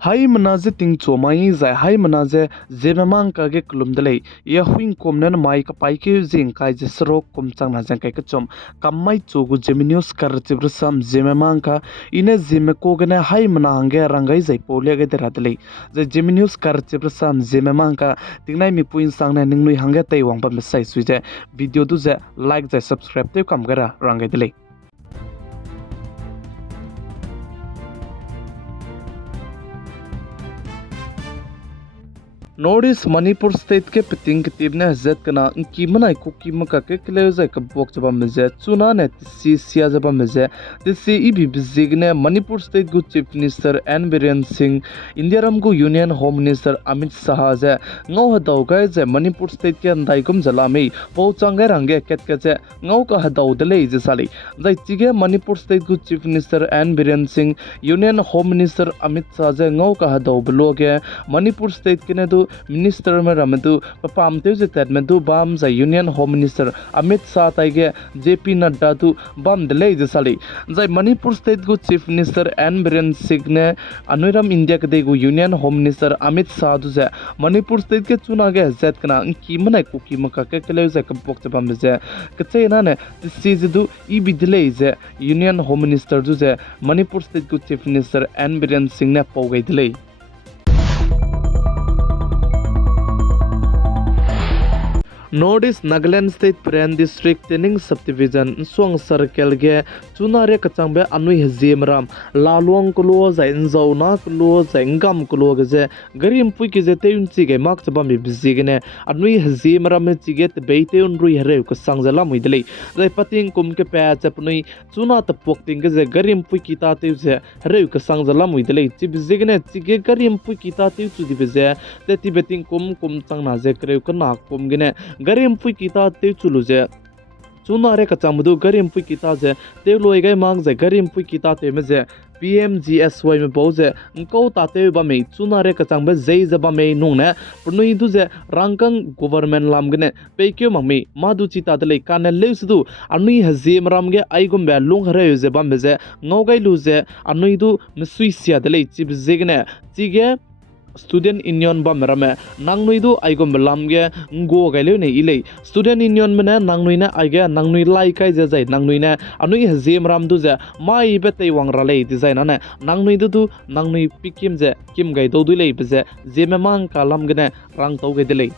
Hai manaze ting chomai zai hai manaze zememang ka ge klum dele ya huing komnen mai ka pai ke jing kai je sro kom chang na jang kai ka chom kammai chogu geminius kar chibrasam zememang ka ine zeme ko gene hai manange rangai zai pole ge deradele je geminius kar chibrasam zememang ka tingnai mi puin sang na ningnui hangge tai wang pa mesai suije video du je like je subscribe te kam gara rangai dele Northeast Manipur state ke peting kitibne zet kana ki manai ko ki maka ke kleuza ka bok chaba meze chuna ne si sia jaba meze tisi ibi bizigne Manipur state gu chief minister N Biren Singh India ram gu union home minister Amit Shah je ngau hadaw ga je Manipur state ke andai kum jalami po changai range ket ke je ngau ka hadaw dele je sali jai chige Manipur state gu chief minister N Biren Singh union home minister Amit Shah je ngau ka hadaw bloge Manipur state ke ne du Minister Ramadu Papam Tuesday Madu Bam the Union Home Minister Amit Shah Taige JP Nadda tu Bam Delay the Sali Zai Manipur State Gu Chief Minister N Biren Signe Anuram India Kadegu Union Home Minister Amit Shah tu ze Manipur State ke chuna ge zet kana ki manai ku ki maka ke kele ze ka bok bam ze kche na ne this du I bi delay ze Union Home Minister tu ze Manipur State Gu Chief Minister N Biren Singh ne pau gai delay Northeast Nagaland State Pren District Tening Subdivision Swang Circle ge chunare kachangbe anui hezimram lalwang kulo za inzauna kulo za ingam kulo ge garim pui ke te unchi ge mak chaba mi bizigene anui hezimram chi ge te beite unrui here ko sangjala muidele zai pating kum ke pa chapnui chuna ta pokting ge garim pui kita te je here ko sangjala muidele chi bizigene chi ge garim pui kita te chu di beze te ti beting kum changna je kre ko na kum gene garim pui kita te chulu je chuna re kachamdu garim pui kita je te loi gai mang je garim pui kita te me je PMGSY me boze ngko ta te ba me chuna re kachang be zei za ba me nung ne pnui du je rangkang government lam gene pe kyo mang me madu chi ta dele kan leus du anui hazim ram ge ai gum be lung hare je ba me je ngau gai lu je anui du misui sia dele chi be je gene chi ge Student Union ba merame nangnui du aigom belam ge ngo gaile ne ile Student Union mena nangnui na aige nangnui lai kai je jai nangnui na anui hazim ram du je mai be tei wang ra le design na nangnui du nangnui pikim je kim gai do du le be je Zeme mang kalam ge ne rang tau ge dele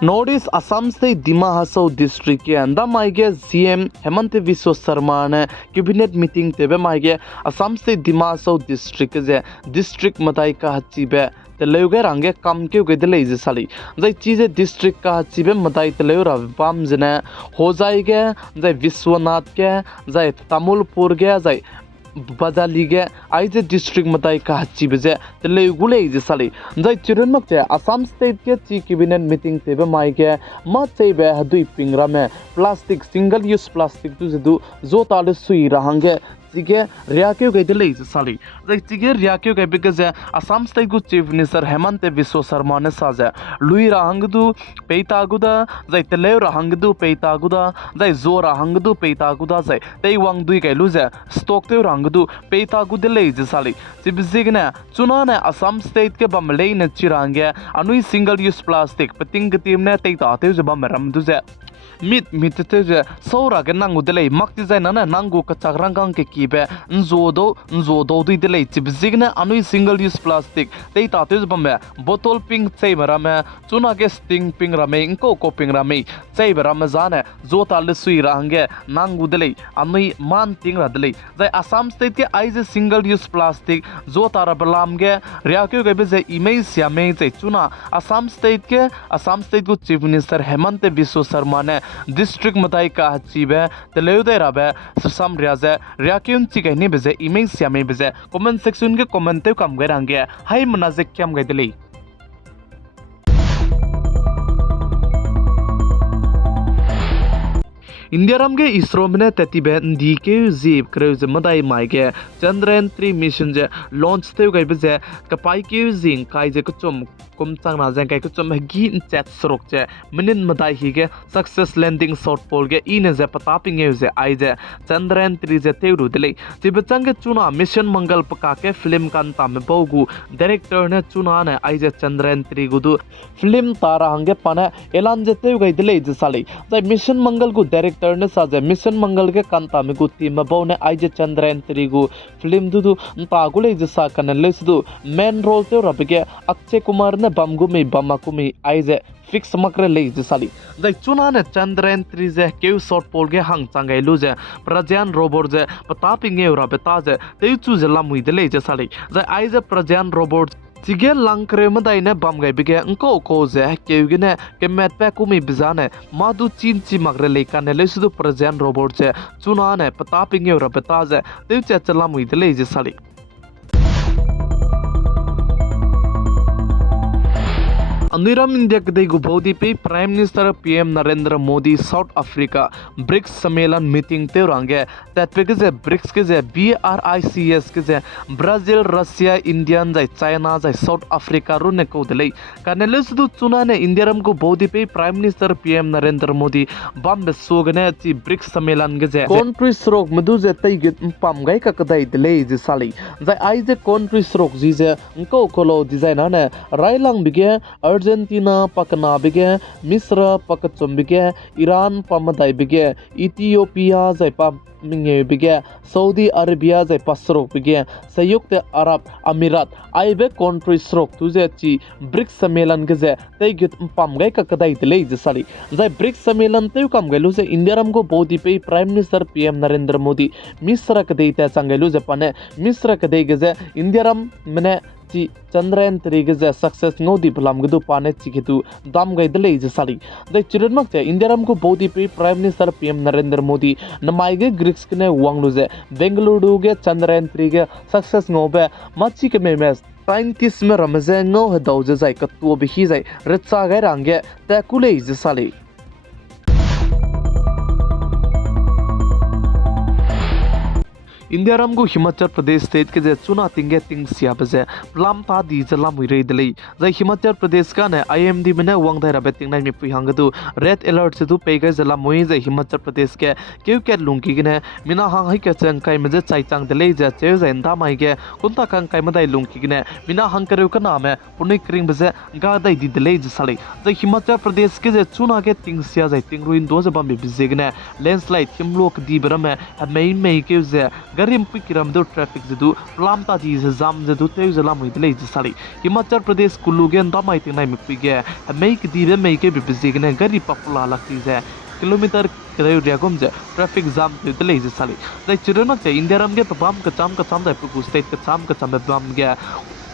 Northeast Assam State Dima Hasau District ke anda maige CM Hemanta Sharma ne cabinet meeting tebe maige Assam State Dima Hasau District je district matai ka hachibe teleuge range kam ke ge dele je sali jai chize district ka hachibe matai teleu ra pam jene hojai ge jai Vishwanath ke jai Tamulpur ge jai Bazali ge aije district matai ka hachi beje tele gule je sali jai chiren mak je Assam state ke chi cabinet meeting tebe mai ge ma chebe hadui pingra me plastic single use plastic tu je du zo tale sui rahange Tige Ryakyo ge dele je sali jai tige Ryakyo ge because Assam state gu chief minister Hemanta Sharma ne saja lui rahangdu peita guda jai tele rahangdu peita guda jai zo rahangdu peita guda jai tei wang dui ge lu je stock te rahangdu peita gu dele je sali tibzigna chuna ne Assam state ke bamlei ne chirange anui single use plastic pating team ne tei ta te je bamram du je mit te je saura ge nangu dele makti jai na nangu ka chagrang ke kibe nzo do dui dele chibzigna anui single use plastic tei ta te bambe bottle ping chei marame chuna ge sting ping rame inko ko ping rame chei barame jane zo ta le sui range nangu dele anui man ting ra dele jai Assam state ke aize single use plastic zo ta ra balam ge ryakyo ge be je imei siame chei chuna Assam state go chief minister Hemanta Sharma ne district matai ka hachibe teleude rabe sam riaze Ryakyon chigai ni beze imei siame beze comment section ke comment te kam garange hai manaje kyam gai dele India रम के ISRO में ततिबे दी के जीव क्रेज मदाई माइगे चंद्रयान 3 मिशन जे लॉन्च थे गई बजे कपाई के जिंग काय जे कुचम कुम चांग ना जें काय कुचम गी चैट सरोक जे मिनिन मदाई ही के सक्सेस लैंडिंग साउथ पोल के इन जे पतापिंग जे आई जे चंद्रयान 3 जे ते रु दिले तिबचंग के चुना मिशन मंगल पका के फिल्म कान ताम बहुगु डायरेक्टर ने चुना ने आई जे चंद्रयान 3 गुदु फिल्म तारा हंगे पाना एलान जे ते गई दिले जे साली जे मिशन मंगल गु डायरेक्टर ने साजे मिशन मंगल के कांता में गु टीम बहु ने आई जे चंद्रयान 3 गु फिल्म दुदु तागुले जे सा कन लेसदु मेन रोल ते रबगे अक्षय कुमार ने बमगुमी बमाकुमी आई जे फिक्स मकरे ले जे साली जै चुना ने चंद्रयान 3 जे केव शॉर्ट पोल के हंग चांगे लु जे प्रज्ञान रोबोट जे पतापिंगे उरा बेता जे तेचु जे लामुई दे ले जे साली जै आई जे प्रज्ञान रोबोट चिगे लंक्रे मदाई ने बम गई बिगे अंको को जे केवगिने के मैट पे कुमी बिजाने मादु चीन ची मगरे ले काने ले सुदु प्रज्ञान रोबोट जे चुना ने पतापिंगे उरा बेता जे तेचु जे लामुई दे ले जे साली अनिरम इंडिया के गुबौदी पे prime minister PM Narendra Modi South Africa BRICS सम्मेलन मीटिंग ते रंगे तत्वे के जे ब्रिक्स के जे BRICS के जे ब्राजील रशिया इंडियन जाय चाइना जाय साउथ अफ्रीका रुने को दले कानेले सुदु चुना ने इंडिया रम गुबौदी पे prime minister PM Narendra Modi बम बे सोगने ची ब्रिक्स सम्मेलन के जे कंट्री स्रोक मधु जे तै गित पम गई का कदai दले जे साली जाय आई जे कंट्री स्रोक जी जे को कोलो डिजाइन ने राइलांग बिगे अर्जेंटीना पकना बिगे मिस्र पक चुम्बिगे ईरान पमदाई बिगे इथियोपिया जै पम मिंगे बिगे सऊदी अरेबिया जै पसरो बिगे संयुक्त अरब अमीरात आइबे कंट्री स्रोक तुजे ची ब्रिक्स सम्मेलन के जे तै गित पम गई का कदाई दिले जे साली जै ब्रिक्स सम्मेलन तै कम गलु से इंडिया रम को बोदी पे prime minister PM Narendra Modi मिस्र के दे ते संगलु जे पने मिस्र के दे जे इंडिया रम मने ची चंद्रयान 3 के जे success ngodi phlam gdu pane chikitu dam gai dele je sari dai chirenmak te india ram ko bodi pe prime minister pm narendra modi namai ge griks kne wanglu je bengaluru ge Chandrayaan 3 के success ngobe machi ke memes scientist में रमजे ngau he dau je jai ka tu bi hi jai retsa gai range ta kule je sali India रम को हिमाचल प्रदेश state के जे चुना तिंगे तिंग सिया बजे प्लाम ता दी जला मुइरे दले जै हिमाचल प्रदेश का ने आईएमडी में वंग दायरा बेटिंग नाइ मिपु हंगदु रेड अलर्ट से दु पेगे जला मुइ जे हिमाचल प्रदेश के केउ के लुंगी ने मिना हांग हाइ के चंग काय मजे चाइचांग दले जे चे जेंदा माइ के कुंता कांग काय मदाई लुंगी ने मिना हांग करे का नाम है पुनि क्रिंग बजे गा दाइ दी दले जे साले जै हिमाचल प्रदेश के जे चुना के तिंग सिया जै तिंग रुइन दो जे बम बिजे ने लैंडस्लाइड हिमलोक दी बरम है मई के जे गरीम पिकिरम दो ट्रैफिक जदु प्लामता जी जाम जदु ते जला मुइदले साली हिमाचल प्रदेश कुल्लुगेन दमाई तिंग नाइ मिपिगे मेक दीबे मेके बिबिजिगने गरी पपुला लगती जे किलोमीटर रेगुम जे ट्रैफिक जाम दिले जे साली दै चिरन ते इंडिया रम के बम कचाम दै पुगु स्टेट कचाम बम गे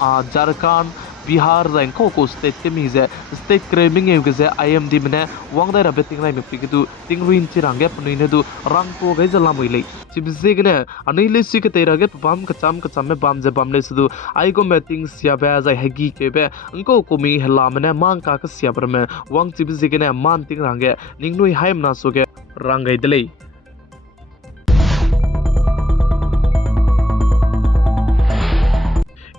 झारखंड बिहार जाइन को स्टेट के मिजे स्टेट क्रेमिंग ए गजे आईएमडी मने वंग दायरा बेटिंग नाइ मिपिगदु तिंग रुइन चिरांगे पनिने दु रंग को गै जला मुइले चिबजेगने अनिले सिके तेरागे बम कचाम में बम जे बमले सुदु आइगो मेटिंग सिया बे जाय हेगी के बे अंको कोमी हला मने मांग का सिया बर में वंग चिबजेगने मान तिंग रांगे निंगनुइ हाइम ना सोगे रांगै दले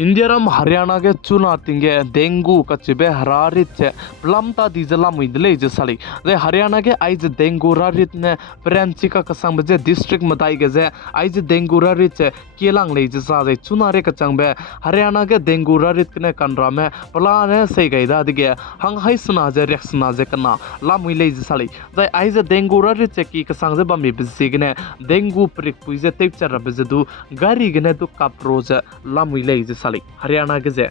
इंडिया रम हरियाणा के चुना तिंगे डेंगू कचिबे हरारित प्लमता दीजला मुइदले जे साली जे हरियाणा के आइज डेंगू रारित ने प्रेंची का कसंग बजे डिस्ट्रिक्ट मदाई के जे आइज डेंगू रारित केलांग ले जे सा जे चुना रे कचंग बे हरियाणा के डेंगू रारित ने कनरा में प्ला ने सही गइदा दिगे हंग हाई सुना जे रेक्सना जे कना ला मुइले जे साली जे आइज डेंगू रारित की कसंग जे बमी बिजिगने डेंगू प्रिक पुइजे तेपचर बजे दु गारी गने दु काप्रोज ला मुइले जे साली हरियाणा के जे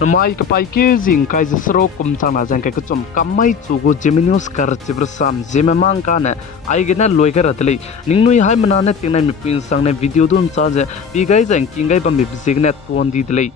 नमाई कपाई के जिंग काय जसरो कुमचाना जंग के कुचम कमाई चुगो जेमिनियस कर चिब्रसाम जेमे मांग काने आइगेना लोइगर अतले निंगनुइ हाय मनाने तिंगनाइ मिपिन संगने वीडियो दुन चाजे बिगाई जंग किंगाई बम बिजिगने तोन दी दले